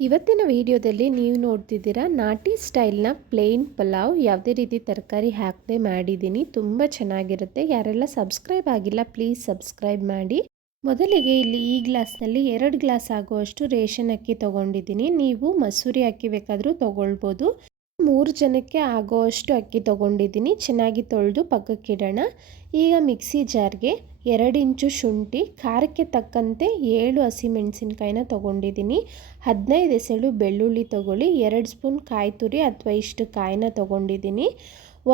ಇವತ್ತಿನ ವಿಡಿಯೋದಲ್ಲಿ ನೀವು ನೋಡ್ತಿದ್ದೀರಾ ನಾಟಿ ಸ್ಟೈಲ್ನ ಪ್ಲೇನ್ ಪಲಾವ್ ಯಾವುದೇ ರೀತಿ ತರಕಾರಿ ಹಾಕದೆ ಮಾಡಿದ್ದೀನಿ. ತುಂಬ ಚೆನ್ನಾಗಿರುತ್ತೆ. ಯಾರೆಲ್ಲ ಸಬ್ಸ್ಕ್ರೈಬ್ ಆಗಿಲ್ಲ ಪ್ಲೀಸ್ ಸಬ್ಸ್ಕ್ರೈಬ್ ಮಾಡಿ. ಮೊದಲಿಗೆ ಇಲ್ಲಿ ಈ ಗ್ಲಾಸ್ನಲ್ಲಿ 2 ಗ್ಲಾಸ್ ಆಗುವಷ್ಟು ರೇಷನ್ ಅಕ್ಕಿ ತೊಗೊಂಡಿದ್ದೀನಿ. ನೀವು ಮಸೂರಿ ಅಕ್ಕಿ ಬೇಕಾದರೂ ತೊಗೊಳ್ಬೋದು. 3 ಜನಕ್ಕೆ ಆಗೋವಷ್ಟು ಅಕ್ಕಿ ತೊಗೊಂಡಿದ್ದೀನಿ. ಚೆನ್ನಾಗಿ ತೊಳೆದು ಪಕ್ಕಕ್ಕಿಡೋಣ. ಈಗ ಮಿಕ್ಸಿ ಜಾರ್ಗೆ 2 ಇಂಚು ಶುಂಠಿ, ಖಾರಕ್ಕೆ ತಕ್ಕಂತೆ 7 ಹಸಿಮೆಣಸಿನ್ಕಾಯಿನ ತೊಗೊಂಡಿದ್ದೀನಿ. 15 ಎಸಳು ಬೆಳ್ಳುಳ್ಳಿ ತೊಗೊಳ್ಳಿ. 2 ಸ್ಪೂನ್ ಕಾಯಿ ತುರಿ ಅಥವಾ ಇಷ್ಟು ಕಾಯಿನ ತೊಗೊಂಡಿದ್ದೀನಿ.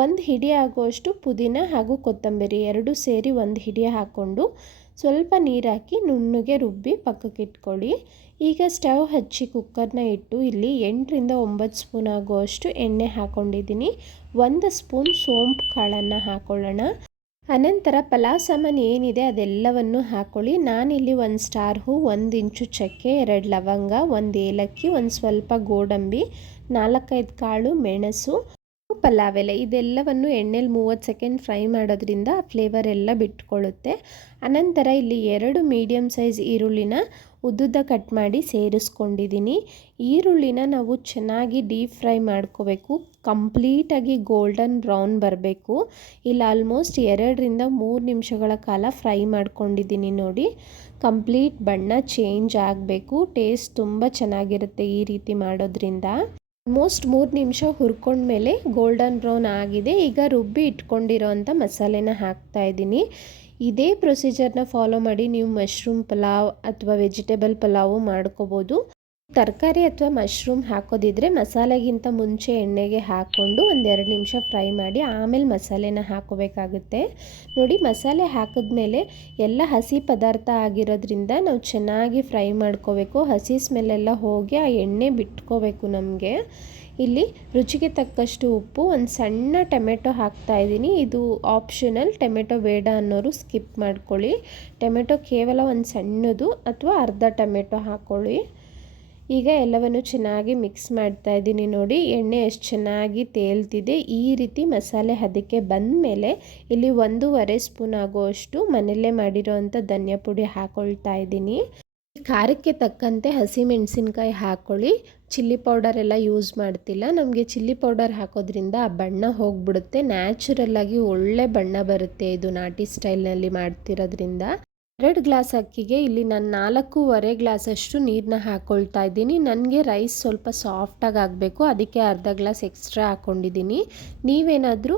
1 ಹಿಡಿ ಆಗುವಷ್ಟು ಪುದೀನ ಹಾಗೂ ಕೊತ್ತಂಬರಿ 2 ಸೇರಿ 1 ಹಿಡಿ ಹಾಕ್ಕೊಂಡು ಸ್ವಲ್ಪ ನೀರು ಹಾಕಿ ನುಣ್ಣಗೆ ರುಬ್ಬಿ ಪಕ್ಕಕ್ಕೆ ಇಟ್ಕೊಳ್ಳಿ. ಈಗ ಸ್ಟವ್ ಹಚ್ಚಿ ಕುಕ್ಕರ್ನ ಇಟ್ಟು ಇಲ್ಲಿ 8 ರಿಂದ 9 ಸ್ಪೂನ್ ಆಗುವಷ್ಟು ಎಣ್ಣೆ ಹಾಕ್ಕೊಂಡಿದ್ದೀನಿ. 1 ಸ್ಪೂನ್ ಸೋಂಪು ಕಾಳನ್ನು ಹಾಕ್ಕೊಳ್ಳೋಣ. ಅನಂತರ ಪಲಾವ್ ಸಾಮಾನು ಏನಿದೆ ಅದೆಲ್ಲವನ್ನು ಹಾಕ್ಕೊಳ್ಳಿ. ನಾನಿಲ್ಲಿ 1 ಸ್ಟಾರ್ ಹೂ, 1 ಇಂಚು ಚಕ್ಕೆ, 2 ಲವಂಗ, 1 ಏಲಕ್ಕಿ, 1 ಸ್ವಲ್ಪ ಗೋಡಂಬಿ, 4-5 ಕಾಳು ಮೆಣಸು, ಪಲಾವ್ ಎಲೆ ಇದೆಲ್ಲವನ್ನು ಎಣ್ಣೆಲಿ 30 ಸೆಕೆಂಡ್ ಫ್ರೈ ಮಾಡೋದ್ರಿಂದ ಫ್ಲೇವರ್ ಎಲ್ಲ ಬಿಟ್ಕೊಳ್ಳುತ್ತೆ. ಅನಂತರ ಇಲ್ಲಿ 2 ಮೀಡಿಯಮ್ ಸೈಜ್ ಈರುಳ್ಳಿನ ಉದ್ದುದ್ದ ಕಟ್ ಮಾಡಿ ಸೇರಿಸ್ಕೊಂಡಿದ್ದೀನಿ. ಈರುಳ್ಳಿನ ನಾವು ಚೆನ್ನಾಗಿ ಡೀಪ್ ಫ್ರೈ ಮಾಡ್ಕೋಬೇಕು. ಕಂಪ್ಲೀಟಾಗಿ ಗೋಲ್ಡನ್ ಬ್ರೌನ್ ಬರಬೇಕು. ಇಲ್ಲಿ ಆಲ್ಮೋಸ್ಟ್ 2 ರಿಂದ 3 ನಿಮಿಷಗಳ ಕಾಲ ಫ್ರೈ ಮಾಡ್ಕೊಂಡಿದ್ದೀನಿ. ನೋಡಿ, ಕಂಪ್ಲೀಟ್ ಬಣ್ಣ ಚೇಂಜ್ ಆಗಬೇಕು. ಟೇಸ್ಟ್ ತುಂಬ ಚೆನ್ನಾಗಿರುತ್ತೆ ಈ ರೀತಿ ಮಾಡೋದ್ರಿಂದ. ಆಲ್ಮೋಸ್ಟ್ 3 ನಿಮಿಷ ಹುರ್ಕೊಂಡ್ಮೇಲೆ ಗೋಲ್ಡನ್ ಬ್ರೌನ್ ಆಗಿದೆ. ಈಗ ರುಬ್ಬಿ ಇಟ್ಕೊಂಡಿರೋ ಅಂಥ ಮಸಾಲೆನ ಹಾಕ್ತಾ ಇದ್ದೀನಿ. ಇದೇ ಪ್ರೊಸೀಜರ್ನ ಫಾಲೋ ಮಾಡಿ ನೀವು ಮಶ್ರೂಮ್ ಪಲಾವ್ ಅಥವಾ ವೆಜಿಟೇಬಲ್ ಪಲಾವು ಮಾಡ್ಕೋಬೋದು. ತರಕಾರಿ ಅಥವಾ ಮಶ್ರೂಮ್ ಹಾಕೋದಿದ್ರೆ ಮಸಾಲೆಗಿಂತ ಮುಂಚೆ ಎಣ್ಣೆಗೆ ಹಾಕ್ಕೊಂಡು 1-2 ನಿಮಿಷ ಫ್ರೈ ಮಾಡಿ ಆಮೇಲೆ ಮಸಾಲೆನ ಹಾಕೋಬೇಕಾಗುತ್ತೆ. ನೋಡಿ, ಮಸಾಲೆ ಹಾಕಿದ್ಮೇಲೆ ಎಲ್ಲ ಹಸಿ ಪದಾರ್ಥ ಆಗಿರೋದ್ರಿಂದ ನಾವು ಚೆನ್ನಾಗಿ ಫ್ರೈ ಮಾಡ್ಕೋಬೇಕು. ಹಸಿ ಸ್ಮೆಲ್ಲೆಲ್ಲ ಹೋಗಿ ಆ ಎಣ್ಣೆ ಬಿಟ್ಕೋಬೇಕು ನಮಗೆ. ಇಲ್ಲಿ ರುಚಿಗೆ ತಕ್ಕಷ್ಟು ಉಪ್ಪು, 1 ಸಣ್ಣ ಟೊಮೆಟೊ ಹಾಕ್ತಾಯಿದ್ದೀನಿ. ಇದು ಆಪ್ಷನಲ್. ಟೊಮೆಟೊ ಬೇಡ ಅನ್ನೋರು ಸ್ಕಿಪ್ ಮಾಡ್ಕೊಳ್ಳಿ. ಟೊಮೆಟೊ ಕೇವಲ 1 ಸಣ್ಣದು ಅಥವಾ ಅರ್ಧ ಟೊಮೆಟೊ ಹಾಕ್ಕೊಳ್ಳಿ. ಈಗ ಎಲ್ಲವನ್ನು ಚೆನ್ನಾಗಿ ಮಿಕ್ಸ್ ಮಾಡ್ತಾ ಇದ್ದೀನಿ. ನೋಡಿ, ಎಣ್ಣೆ ಎಷ್ಟು ಚೆನ್ನಾಗಿ ತೇಲ್ತಿದೆ. ಈ ರೀತಿ ಮಸಾಲೆ ಹದಕ್ಕೆ ಬಂದ ಮೇಲೆ ಇಲ್ಲಿ 1.5 ಸ್ಪೂನ್ ಆಗುವಷ್ಟು ಮನೆಯಲ್ಲೇ ಮಾಡಿರೋ ಅಂಥ ಧನಿಯಾ ಪುಡಿ ಹಾಕ್ಕೊಳ್ತಾ ಇದ್ದೀನಿ. ಖಾರಕ್ಕೆ ತಕ್ಕಂತೆ ಹಸಿಮೆಣಸಿನ್ಕಾಯಿ ಹಾಕ್ಕೊಳ್ಳಿ. ಚಿಲ್ಲಿ ಪೌಡರ್ ಎಲ್ಲ ಯೂಸ್ ಮಾಡ್ತಿಲ್ಲ. ನಮಗೆ ಚಿಲ್ಲಿ ಪೌಡರ್ ಹಾಕೋದ್ರಿಂದ ಆ ಬಣ್ಣ ಹೋಗಿಬಿಡುತ್ತೆ. ನ್ಯಾಚುರಲ್ಲಾಗಿ ಒಳ್ಳೆ ಬಣ್ಣ ಬರುತ್ತೆ ಇದು ನಾಟಿ ಸ್ಟೈಲ್ನಲ್ಲಿ ಮಾಡ್ತಿರೋದ್ರಿಂದ. 2 ಗ್ಲಾಸ್ ಅಕ್ಕಿಗೆ ಇಲ್ಲಿ ನಾನು 4.5 ಗ್ಲಾಸಷ್ಟು ನೀರನ್ನ ಹಾಕ್ಕೊಳ್ತಾ ಇದ್ದೀನಿ. ನನಗೆ ರೈಸ್ ಸ್ವಲ್ಪ ಸಾಫ್ಟಾಗಿ ಆಗಬೇಕು, ಅದಕ್ಕೆ ಅರ್ಧ ಗ್ಲಾಸ್ ಎಕ್ಸ್ಟ್ರಾ ಹಾಕ್ಕೊಂಡಿದ್ದೀನಿ. ನೀವೇನಾದರೂ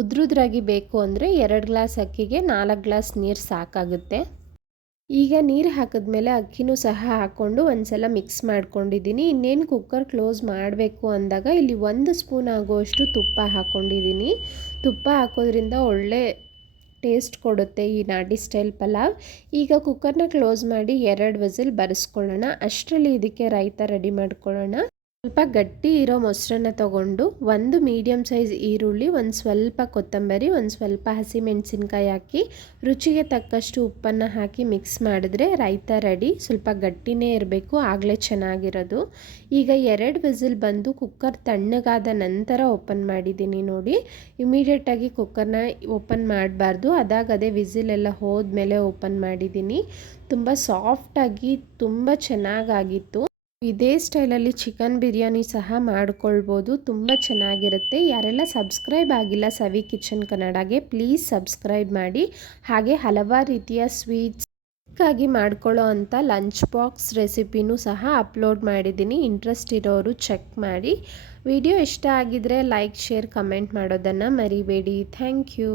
ಉದ್ರುದ್ರಾಗಿ ಬೇಕು ಅಂದರೆ 2 ಗ್ಲಾಸ್ ಅಕ್ಕಿಗೆ 4 ಗ್ಲಾಸ್ ನೀರು ಸಾಕಾಗುತ್ತೆ. ಈಗ ನೀರು ಹಾಕಿದ್ಮೇಲೆ ಅಕ್ಕಿನೂ ಸಹ ಹಾಕ್ಕೊಂಡು ಒಂದ್ಸಲ ಮಿಕ್ಸ್ ಮಾಡ್ಕೊಂಡಿದ್ದೀನಿ. ಇನ್ನೇನು ಕುಕ್ಕರ್ ಕ್ಲೋಸ್ ಮಾಡಬೇಕು ಅಂದಾಗ ಇಲ್ಲಿ 1 ಸ್ಪೂನ್ ಆಗುವಷ್ಟು ತುಪ್ಪ ಹಾಕ್ಕೊಂಡಿದ್ದೀನಿ. ತುಪ್ಪ ಹಾಕೋದ್ರಿಂದ ಒಳ್ಳೆ ಟೇಸ್ಟ್ ಕೊಡುತ್ತೆ ಈ ನಾಟಿ ಸ್ಟೈಲ್ ಪಲಾವ್. ಈಗ ಕುಕ್ಕರ್ನ ಕ್ಲೋಸ್ ಮಾಡಿ 2 ವಿಸಿಲ್ ಬರೆಸ್ಕೊಳ್ಳೋಣ. ಅಷ್ಟರಲ್ಲಿ ಇದಕ್ಕೆ ರಾಯ್ತ ರೆಡಿ ಮಾಡ್ಕೊಳ್ಳೋಣ. ಸ್ವಲ್ಪ ಗಟ್ಟಿ ಇರೋ ಮೊಸರನ್ನ ತೊಗೊಂಡು 1 ಮೀಡಿಯಮ್ ಸೈಜ್ ಈರುಳ್ಳಿ, 1 ಸ್ವಲ್ಪ ಕೊತ್ತಂಬರಿ, 1 ಸ್ವಲ್ಪ ಹಸಿಮೆಣಸಿನ್ಕಾಯಿ ಹಾಕಿ ರುಚಿಗೆ ತಕ್ಕಷ್ಟು ಉಪ್ಪನ್ನು ಹಾಕಿ ಮಿಕ್ಸ್ ಮಾಡಿದ್ರೆ ರಾಯ್ತ ರೆಡಿ. ಸ್ವಲ್ಪ ಗಟ್ಟಿನೇ ಇರಬೇಕು, ಆಗಲೇ ಚೆನ್ನಾಗಿರೋದು. ಈಗ 2 ವಿಸಿಲ್ ಬಂದು ಕುಕ್ಕರ್ ತಣ್ಣಗಾದ ನಂತರ ಓಪನ್ ಮಾಡಿದ್ದೀನಿ. ನೋಡಿ, ಇಮಿಡಿಯೇಟಾಗಿ ಕುಕ್ಕರ್ನ ಓಪನ್ ಮಾಡಬಾರ್ದು. ಅದೇ ವಿಸಿಲ್ ಎಲ್ಲ ಹೋದ್ಮೇಲೆ ಓಪನ್ ಮಾಡಿದ್ದೀನಿ. ತುಂಬ ಸಾಫ್ಟಾಗಿ ತುಂಬ ಚೆನ್ನಾಗಾಗಿತ್ತು. ಇದೇ ಸ್ಟೈಲಲ್ಲಿ ಚಿಕನ್ ಬಿರಿಯಾನಿ ಸಹ ಮಾಡ್ಕೊಳ್ಬೋದು. ತುಂಬ ಚೆನ್ನಾಗಿರುತ್ತೆ. ಯಾರೆಲ್ಲ ಸಬ್ಸ್ಕ್ರೈಬ್ ಆಗಿಲ್ಲ ಸವಿ ಕಿಚನ್ ಕನ್ನಡಗೆ ಪ್ಲೀಸ್ ಸಬ್ಸ್ಕ್ರೈಬ್ ಮಾಡಿ. ಹಾಗೆ ಹಲವಾರು ರೀತಿಯ ಸ್ವೀಟ್ಸ್ಗಾಗಿ ಮಾಡ್ಕೊಳ್ಳೋ ಅಂಥ ಲಂಚ್ ಬಾಕ್ಸ್ ರೆಸಿಪಿನೂ ಸಹ ಅಪ್ಲೋಡ್ ಮಾಡಿದ್ದೀನಿ. ಇಂಟ್ರೆಸ್ಟ್ ಇರೋರು ಚೆಕ್ ಮಾಡಿ. ವಿಡಿಯೋ ಇಷ್ಟ ಆಗಿದ್ರೆ ಲೈಕ್, ಶೇರ್, ಕಮೆಂಟ್ ಮಾಡೋದನ್ನು ಮರಿಬೇಡಿ. Thank you.